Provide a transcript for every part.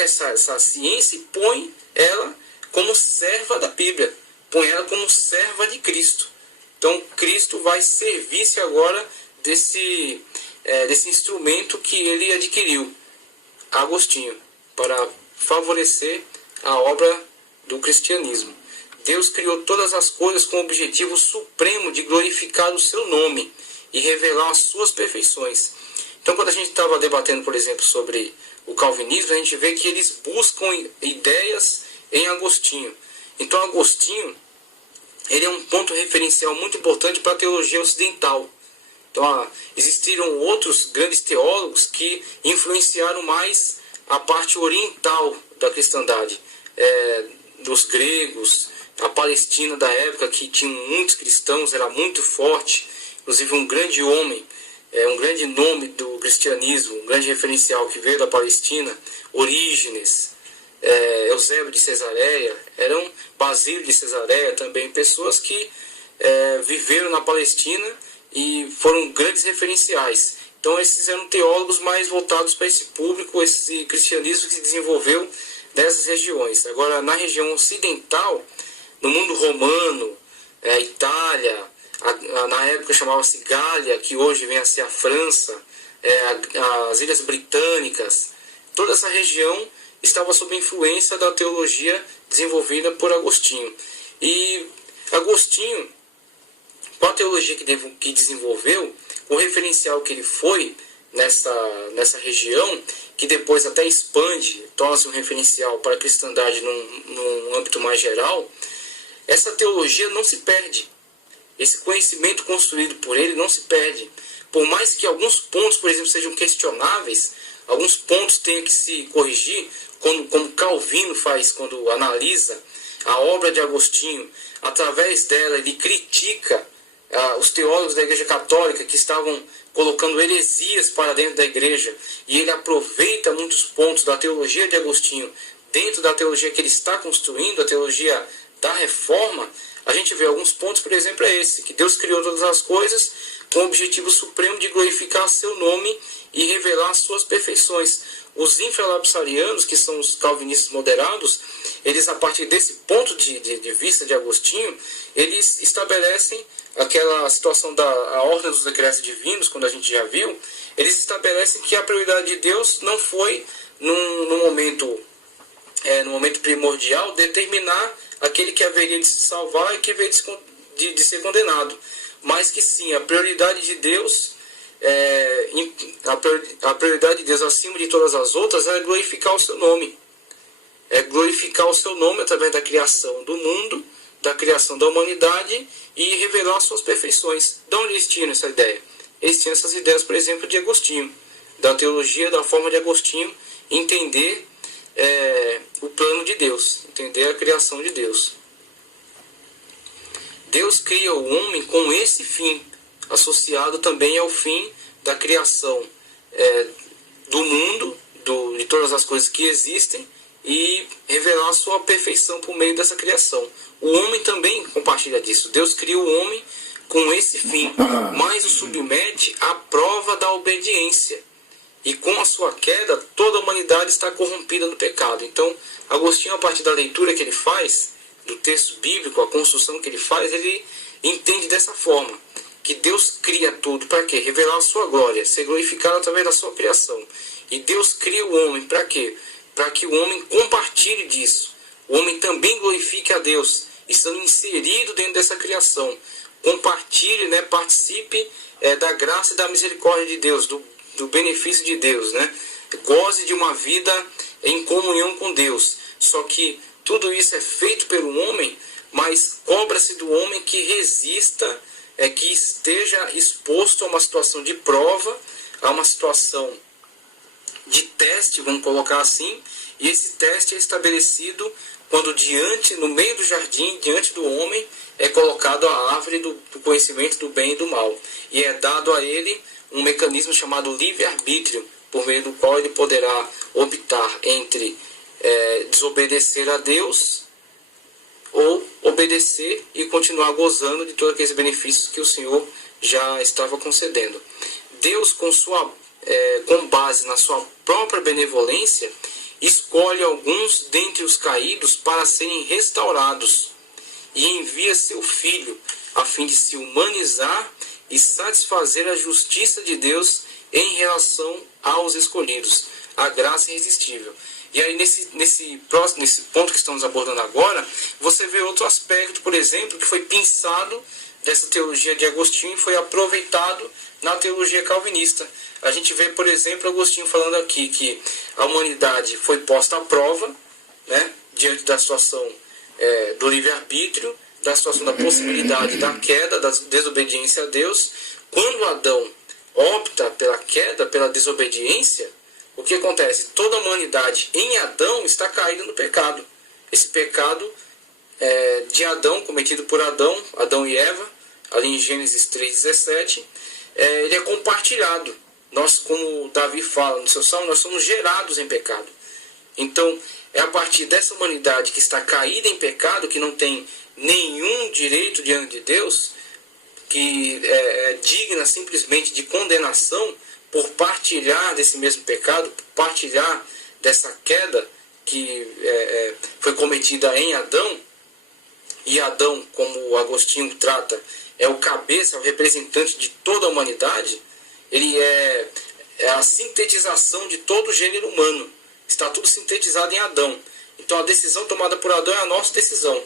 pega essa ciência e põe ela como serva da Bíblia, põe ela como serva de Cristo. Então Cristo vai servir-se agora desse instrumento que ele adquiriu, Agostinho, para favorecer a obra do cristianismo. Deus criou todas as coisas com o objetivo supremo de glorificar o seu nome e revelar as suas perfeições. Então, quando a gente estava debatendo, por exemplo, sobre o calvinismo, a gente vê que eles buscam ideias em Agostinho. Então, Agostinho, ele é um ponto referencial muito importante para a teologia ocidental. Então, existiram outros grandes teólogos que influenciaram mais a parte oriental da cristandade, dos gregos, a Palestina da época, que tinha muitos cristãos, era muito forte, inclusive um grande homem, um grande nome do cristianismo, um grande referencial que veio da Palestina, Orígenes, Eusébio de Cesareia, Basílio de Cesareia também, pessoas que viveram na Palestina e foram grandes referenciais. Então esses eram teólogos mais voltados para esse público, esse cristianismo que se desenvolveu nessas regiões. Agora, na região ocidental, no mundo romano, Itália, na época chamava-se Gália, que hoje vem a ser a França, as Ilhas Britânicas, toda essa região estava sob influência da teologia desenvolvida por Agostinho. E Agostinho, com a teologia que desenvolveu, o referencial que ele foi nessa região, que depois até expande, torna-se um referencial para a cristandade num âmbito mais geral, essa teologia não se perde. Esse conhecimento construído por ele não se perde. Por mais que alguns pontos, por exemplo, sejam questionáveis, alguns pontos tenham que se corrigir, como Calvino faz quando analisa a obra de Agostinho. Através dela, ele critica os teólogos da Igreja Católica que estavam colocando heresias para dentro da igreja, e ele aproveita muitos pontos da teologia de Agostinho dentro da teologia que ele está construindo, a teologia da reforma. A gente vê alguns pontos, por exemplo, esse, que Deus criou todas as coisas com o objetivo supremo de glorificar seu nome e revelar as suas perfeições. Os infralapsarianos, que são os calvinistas moderados, eles, a partir desse ponto de vista de Agostinho, eles estabelecem aquela situação da ordem dos decretos divinos, quando a gente já viu, eles estabelecem que a prioridade de Deus não foi, no momento primordial, determinar aquele que haveria de se salvar e que haveria de ser condenado, mas que sim, a prioridade de Deus, a prioridade de Deus acima de todas as outras é glorificar o seu nome. É glorificar o seu nome através da criação do mundo, da criação da humanidade e revelar as suas perfeições. De onde eles tinham essa ideia? Eles tinham essas ideias, por exemplo, de Agostinho, da teologia, da forma de Agostinho, entender o plano de Deus, entender a criação de Deus. Deus cria o homem com esse fim, associado também ao fim da criação do mundo, de todas as coisas que existem, e revelar a sua perfeição por meio dessa criação. O homem também compartilha disso. Deus cria o homem com esse fim, mas o submete à prova da obediência. E com a sua queda, toda a humanidade está corrompida no pecado. Então, Agostinho, a partir da leitura que ele faz, do texto bíblico, a construção que ele faz, ele entende dessa forma, que Deus cria tudo para quê? Revelar a sua glória, ser glorificado através da sua criação. E Deus cria o homem para quê? Para que o homem compartilhe disso. O homem também glorifique a Deus, estando inserido dentro dessa criação. Compartilhe, participe da graça e da misericórdia de Deus, do benefício de Deus, goze de uma vida em comunhão com Deus. Só que tudo isso é feito pelo homem, mas cobra-se do homem que resista, que esteja exposto a uma situação de prova, a uma situação de teste, vamos colocar assim, e esse teste é estabelecido quando no meio do jardim, diante do homem, é colocado a árvore do conhecimento do bem e do mal, e é dado a ele um mecanismo chamado livre-arbítrio, por meio do qual ele poderá optar entre desobedecer a Deus ou obedecer e continuar gozando de todos aqueles benefícios que o Senhor já estava concedendo. Deus, com base na sua própria benevolência, escolhe alguns dentre os caídos para serem restaurados e envia seu Filho a fim de se humanizar e satisfazer a justiça de Deus em relação aos escolhidos, a graça irresistível. E aí nesse ponto que estamos abordando agora, você vê outro aspecto, por exemplo, que foi pensado dessa teologia de Agostinho e foi aproveitado na teologia calvinista. A gente vê, por exemplo, Agostinho falando aqui que a humanidade foi posta à prova, né, diante da situação do livre-arbítrio, da situação da possibilidade da queda, da desobediência a Deus. Quando Adão opta pela queda, pela desobediência, o que acontece? Toda a humanidade em Adão está caída no pecado. Esse pecado de Adão, cometido por Adão e Eva, ali em Gênesis 3,17, ele é compartilhado. Nós, como Davi fala no seu salmo, nós somos gerados em pecado. Então, é a partir dessa humanidade que está caída em pecado, que não tem nenhum direito diante de Deus, que é digna simplesmente de condenação por partilhar desse mesmo pecado, por partilhar dessa queda que foi cometida em Adão. E Adão, como o Agostinho trata, é o cabeça, é o representante de toda a humanidade. Ele é a sintetização de todo o gênero humano. Está tudo sintetizado em Adão. Então a decisão tomada por Adão é a nossa decisão.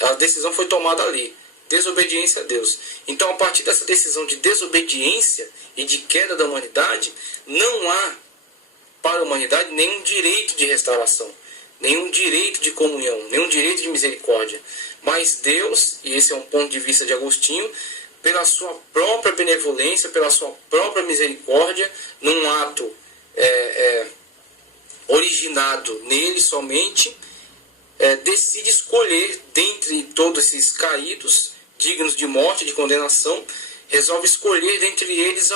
A decisão foi tomada ali. Desobediência a Deus. Então, a partir dessa decisão de desobediência e de queda da humanidade, não há para a humanidade nenhum direito de restauração, nenhum direito de comunhão, nenhum direito de misericórdia. Mas Deus, e esse é um ponto de vista de Agostinho, pela sua própria benevolência, pela sua própria misericórdia, num ato originado nele somente, decide escolher dentre todos esses caídos, dignos de morte, de condenação, resolve escolher dentre eles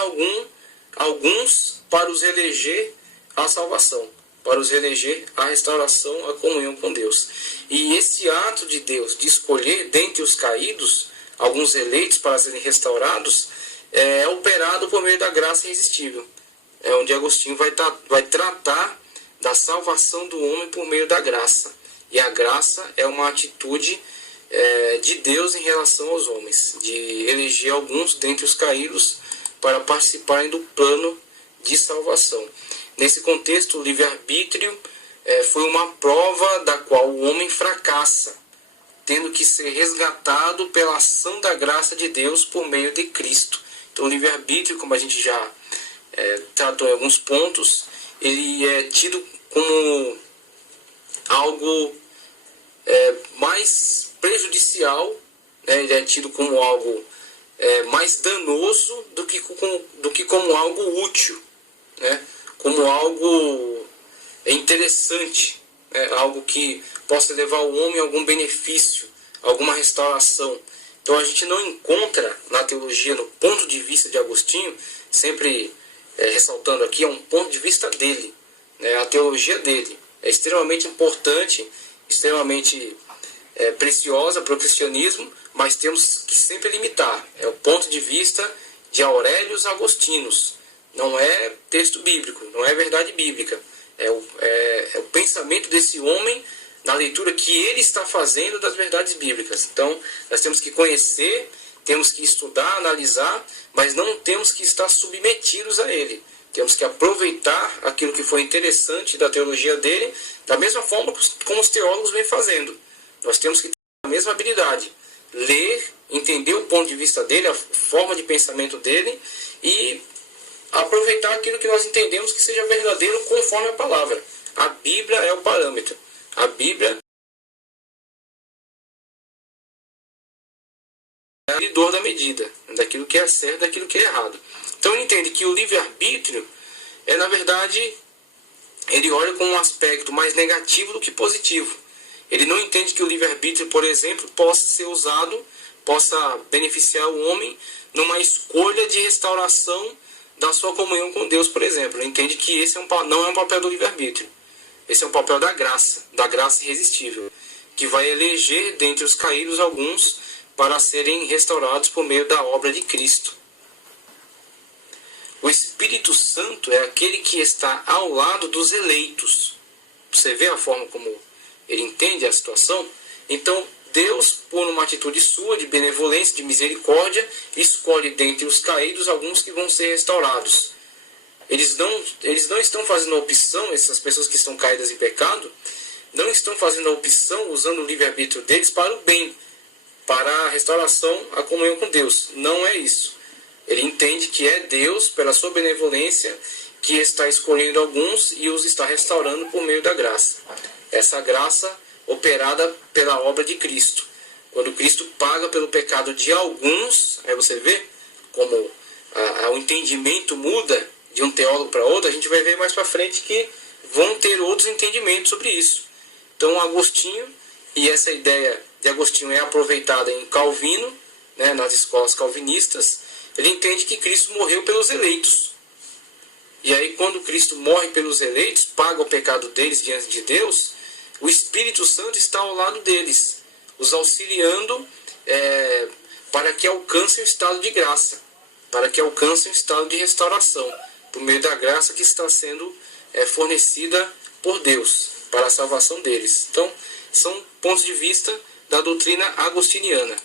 alguns para os eleger à salvação, para os eleger à restauração, à comunhão com Deus. E esse ato de Deus de escolher dentre os caídos alguns eleitos para serem restaurados é operado por meio da graça irresistível. É onde Agostinho vai tratar da salvação do homem por meio da graça. E a graça é uma atitude de Deus em relação aos homens, de eleger alguns dentre os caídos para participarem do plano de salvação. Nesse contexto, o livre-arbítrio foi uma prova da qual o homem fracassa, tendo que ser resgatado pela ação da graça de Deus por meio de Cristo. Então, o livre-arbítrio, como a gente já tratou em alguns pontos, ele é tido como algo mais prejudicial, né? Ele é tido como algo mais danoso do que como algo útil, né? Como algo interessante, algo que possa levar o homem a algum benefício, alguma restauração. Então a gente não encontra na teologia, no ponto de vista de Agostinho, sempre ressaltando aqui, é um ponto de vista dele, né? A teologia dele é extremamente importante, extremamente preciosa para o cristianismo, mas temos que sempre limitar. É o ponto de vista de Aurélios Agostinos. Não é texto bíblico, não é verdade bíblica. É o pensamento desse homem na leitura que ele está fazendo das verdades bíblicas. Então, nós temos que conhecer, temos que estudar, analisar, mas não temos que estar submetidos a ele. Temos que aproveitar aquilo que foi interessante da teologia dele, da mesma forma como os teólogos vêm fazendo. Nós temos que ter a mesma habilidade. Ler, entender o ponto de vista dele, a forma de pensamento dele e aproveitar aquilo que nós entendemos que seja verdadeiro conforme a palavra. A Bíblia é o parâmetro. A Bíblia é o medidor da medida, daquilo que é certo, daquilo que é errado. Então ele entende que o livre-arbítrio na verdade, ele olha com um aspecto mais negativo do que positivo. Ele não entende que o livre-arbítrio, por exemplo, possa ser usado, possa beneficiar o homem numa escolha de restauração da sua comunhão com Deus, por exemplo. Ele entende que esse não é um papel do livre-arbítrio. Esse é um papel da graça irresistível, que vai eleger dentre os caídos alguns para serem restaurados por meio da obra de Cristo. O Espírito Santo é aquele que está ao lado dos eleitos. Você vê a forma como ele entende a situação? Então, Deus, por uma atitude sua de benevolência, de misericórdia, escolhe dentre os caídos alguns que vão ser restaurados. Eles não estão fazendo a opção, essas pessoas que estão caídas em pecado, não estão fazendo a opção, usando o livre-arbítrio deles para o bem, para a restauração, a comunhão com Deus. Não é isso. Ele entende que é Deus, pela sua benevolência, que está escolhendo alguns e os está restaurando por meio da graça. Essa graça operada pela obra de Cristo. Quando Cristo paga pelo pecado de alguns, aí você vê como o entendimento muda de um teólogo para outro. A gente vai ver mais para frente que vão ter outros entendimentos sobre isso. Então Agostinho, e essa ideia de Agostinho é aproveitada em Calvino, né, nas escolas calvinistas, ele entende que Cristo morreu pelos eleitos. E aí quando Cristo morre pelos eleitos, paga o pecado deles diante de Deus, o Espírito Santo está ao lado deles, os auxiliando para que alcancem o estado de graça, para que alcancem o estado de restauração, por meio da graça que está sendo fornecida por Deus, para a salvação deles. Então, são pontos de vista da doutrina agostiniana.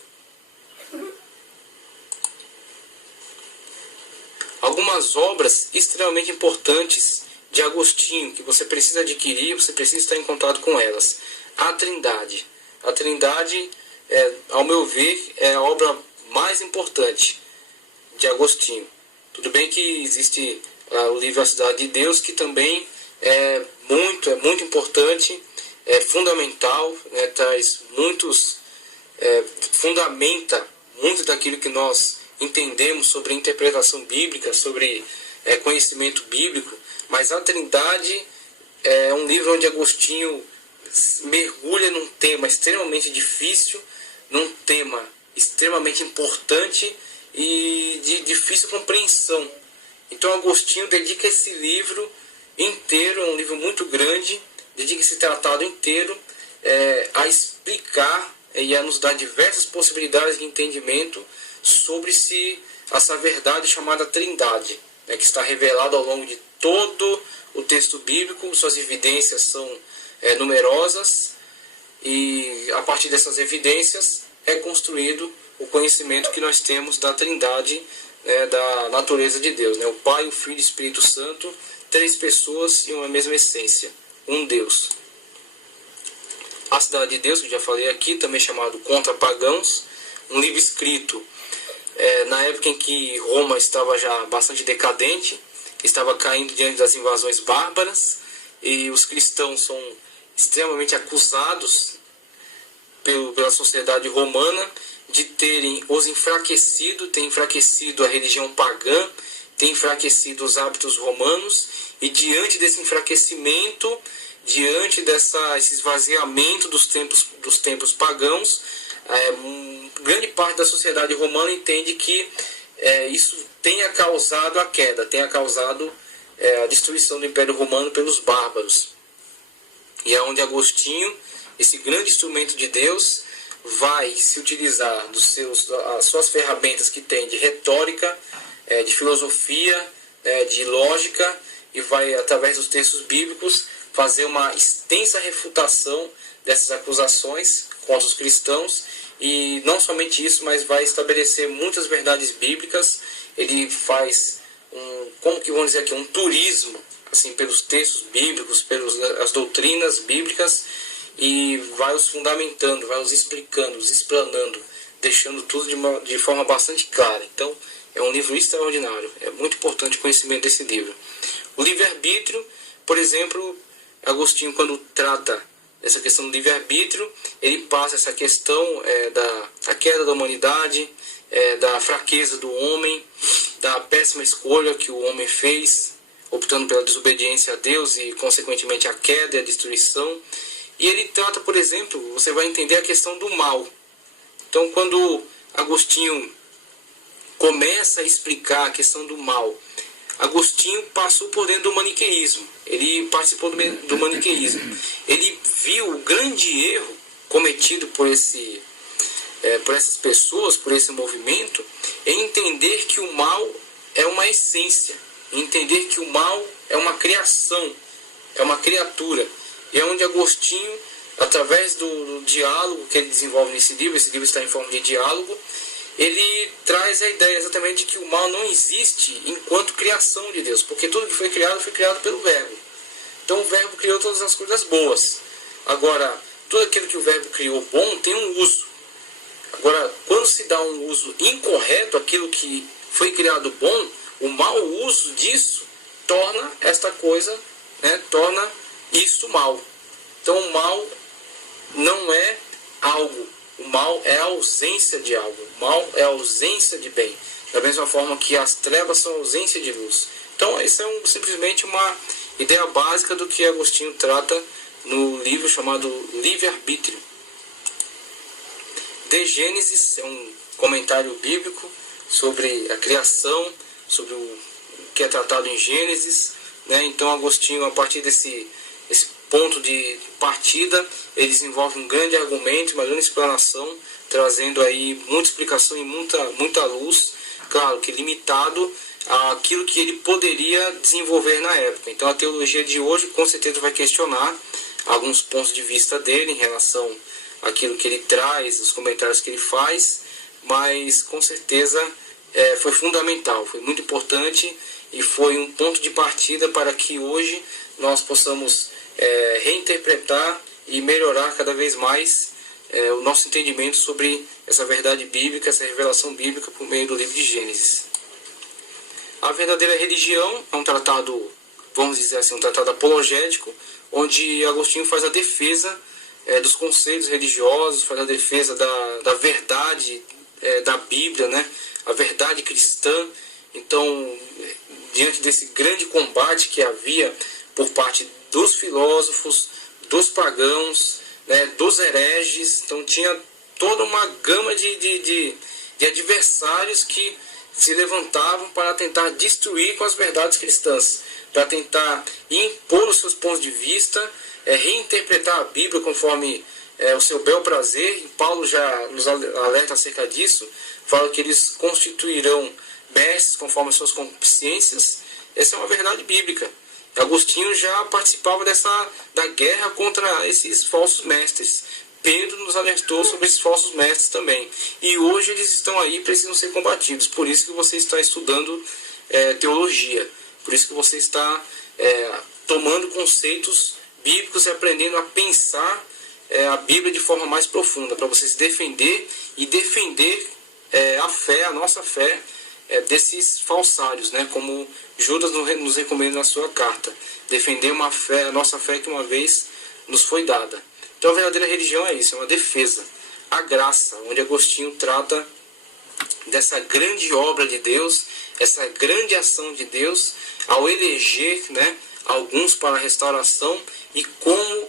Algumas obras extremamente importantes de Agostinho, que você precisa adquirir, você precisa estar em contato com elas. A Trindade. A Trindade, ao meu ver, é a obra mais importante de Agostinho. Tudo bem que existe o livro A Cidade de Deus, que também é muito importante, é fundamental, né, fundamenta muito daquilo que nós entendemos sobre interpretação bíblica, sobre conhecimento bíblico. Mas a Trindade é um livro onde Agostinho mergulha num tema extremamente difícil, num tema extremamente importante e de difícil compreensão. Então Agostinho dedica esse livro inteiro, é um livro muito grande, dedica esse tratado inteiro a explicar e a nos dar diversas possibilidades de entendimento sobre essa verdade chamada Trindade, né, que está revelada ao longo de todo o texto bíblico. Suas evidências são numerosas e a partir dessas evidências é construído o conhecimento que nós temos da Trindade, da natureza de Deus, né? O Pai, o Filho e o Espírito Santo, 3 pessoas e uma mesma essência, um Deus. A Cidade de Deus, que eu já falei aqui, também chamado Contra Pagãos, um livro escrito na época em que Roma estava já bastante decadente, estava caindo diante das invasões bárbaras, e os cristãos são extremamente acusados pela sociedade romana de terem os enfraquecido, ter enfraquecido a religião pagã, ter enfraquecido os hábitos romanos, e diante desse enfraquecimento, diante desse esvaziamento dos templos pagãos, grande parte da sociedade romana entende que isso tenha causado a queda, tenha causado a destruição do Império Romano pelos bárbaros. E é onde Agostinho, esse grande instrumento de Deus, vai se utilizar as suas ferramentas que tem de retórica, de filosofia, de lógica, e vai, através dos textos bíblicos, fazer uma extensa refutação dessas acusações contra os cristãos. E não somente isso, mas vai estabelecer muitas verdades bíblicas. Ele faz um turismo assim, pelos textos bíblicos, pelas doutrinas bíblicas, e vai os fundamentando, vai os explicando, os explanando, deixando tudo de forma bastante clara. Então, é um livro extraordinário. É muito importante o conhecimento desse livro. O livre-arbítrio, por exemplo, Agostinho, quando trata essa questão do livre-arbítrio, ele passa essa questão da queda da humanidade, da fraqueza do homem, da péssima escolha que o homem fez, optando pela desobediência a Deus e, consequentemente, a queda e a destruição. E ele trata, por exemplo, você vai entender a questão do mal. Então, quando Agostinho começa a explicar a questão do mal, Agostinho passou por dentro do maniqueísmo. Ele participou do maniqueísmo. Ele viu o grande erro cometido por essas pessoas, por esse movimento, em entender que o mal é uma essência, em entender que o mal é uma criação, é uma criatura. E é onde Agostinho, através do diálogo que ele desenvolve nesse livro, esse livro está em forma de diálogo, ele traz a ideia exatamente de que o mal não existe enquanto criação de Deus, porque tudo que foi criado pelo Verbo. Então o Verbo criou todas as coisas boas. Agora, tudo aquilo que o Verbo criou bom tem um uso. Agora, quando se dá um uso incorreto àquilo que foi criado bom, o mau uso disso torna esta coisa, torna isso mal. Então o mal não é algo, o mal é a ausência de algo, o mal é a ausência de bem, da mesma forma que as trevas são a ausência de luz. Então isso é simplesmente uma ideia básica do que Agostinho trata no livro chamado Livre-Arbítrio. De Gênesis é um comentário bíblico sobre a criação, sobre o que é tratado em Gênesis, Então Agostinho, a partir desse ponto de partida, ele desenvolve um grande argumento, uma grande explanação, trazendo aí muita explicação e muita luz, claro que limitado àquilo que ele poderia desenvolver na época. Então a teologia de hoje com certeza vai questionar alguns pontos de vista dele em relação àquilo que ele traz, os comentários que ele faz, mas com certeza foi fundamental, foi muito importante e foi um ponto de partida para que hoje nós possamos reinterpretar e melhorar cada vez mais o nosso entendimento sobre essa verdade bíblica, essa revelação bíblica por meio do livro de Gênesis. A verdadeira religião é um tratado, vamos dizer assim, um tratado apologético, onde Agostinho faz a defesa dos conceitos religiosos, faz a defesa da verdade da Bíblia, a verdade cristã. Então, diante desse grande combate que havia por parte dos filósofos, dos pagãos, dos hereges, então tinha toda uma gama de adversários que se levantavam para tentar destruir com as verdades cristãs, para tentar impor os seus pontos de vista, reinterpretar a Bíblia conforme o seu bel prazer. E Paulo já nos alerta acerca disso, fala que eles constituirão mestres conforme as suas concupiscências. Essa é uma verdade bíblica. Agostinho já participava da guerra contra esses falsos mestres. Pedro nos alertou sobre esses falsos mestres também. E hoje eles estão aí e precisam ser combatidos. Por isso que você está estudando teologia. Por isso que você está tomando conceitos bíblicos e aprendendo a pensar a Bíblia de forma mais profunda, para você se defender e defender a nossa fé, desses falsários, como Judas nos recomenda na sua carta. Defender a nossa fé que uma vez nos foi dada. Então a verdadeira religião é isso, é uma defesa. A graça, onde Agostinho trata dessa grande obra de Deus, essa grande ação de Deus, ao eleger alguns para a restauração e como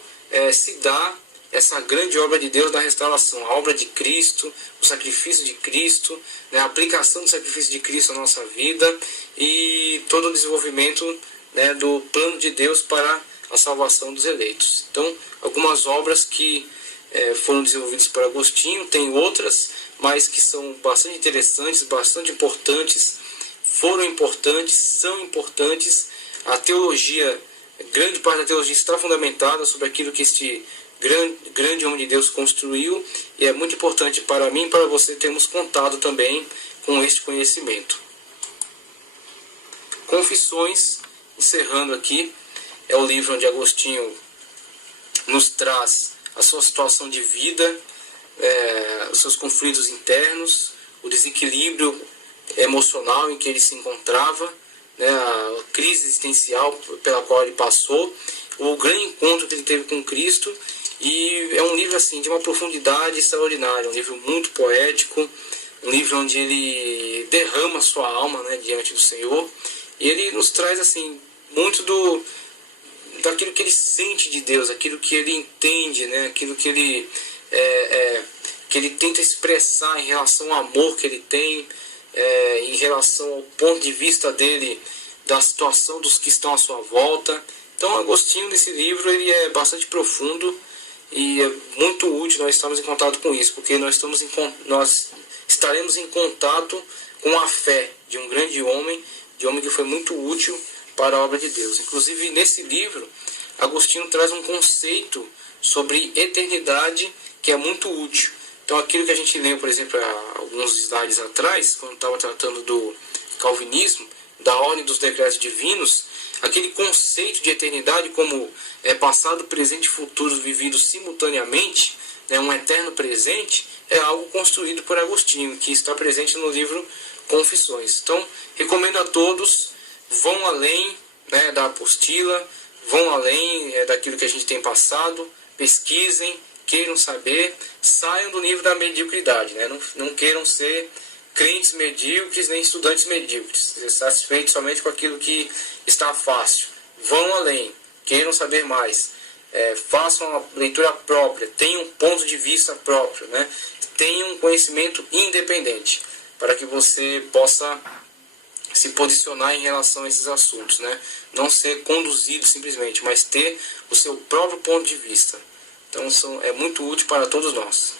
se dá essa grande obra de Deus da restauração, a obra de Cristo, o sacrifício de Cristo, a aplicação do sacrifício de Cristo na nossa vida e todo o desenvolvimento do plano de Deus para a salvação dos eleitos. Então, algumas obras que foram desenvolvidas por Agostinho, tem outras, mas que são bastante interessantes, bastante importantes, foram importantes, são importantes. A teologia, grande parte da teologia está fundamentada sobre aquilo que este grande homem de Deus construiu, e é muito importante para mim e para você termos contato também com este conhecimento. Confissões, encerrando aqui, é o livro onde Agostinho nos traz a sua situação de vida, os seus conflitos internos, o desequilíbrio emocional em que ele se encontrava, a crise existencial pela qual ele passou, o grande encontro que ele teve com Cristo. E é um livro assim de uma profundidade extraordinária, um livro muito poético, um livro onde ele derrama sua alma diante do Senhor, e ele nos traz assim muito daquilo que ele sente de Deus, aquilo que ele entende, aquilo que ele tenta expressar em relação ao amor que ele tem, em relação ao ponto de vista dele da situação dos que estão à sua volta. Então Agostinho, nesse livro, ele é bastante profundo e é muito útil nós estarmos em contato com isso, porque nós estaremos em contato com a fé de um grande homem, que foi muito útil para a obra de Deus. Inclusive, nesse livro, Agostinho traz um conceito sobre eternidade que é muito útil. Então aquilo que a gente leu, por exemplo, há alguns slides atrás, quando estava tratando do calvinismo, da ordem dos decretos divinos, aquele conceito de eternidade como passado, presente e futuro vividos simultaneamente, né, um eterno presente, é algo construído por Agostinho, que está presente no livro Confissões. Então, recomendo a todos, vão além, né, da apostila, vão além daquilo que a gente tem passado, pesquisem, queiram saber, saiam do nível da mediocridade, né? Não queiram ser crentes medíocres nem estudantes medíocres, satisfeitos somente com aquilo que está fácil. Vão além, queiram saber mais, façam uma leitura própria, tenham um ponto de vista próprio, né? Tenham um conhecimento independente, para que você possa se posicionar em relação a esses assuntos, né? Não ser conduzido simplesmente, mas ter o seu próprio ponto de vista. Então é muito útil para todos nós.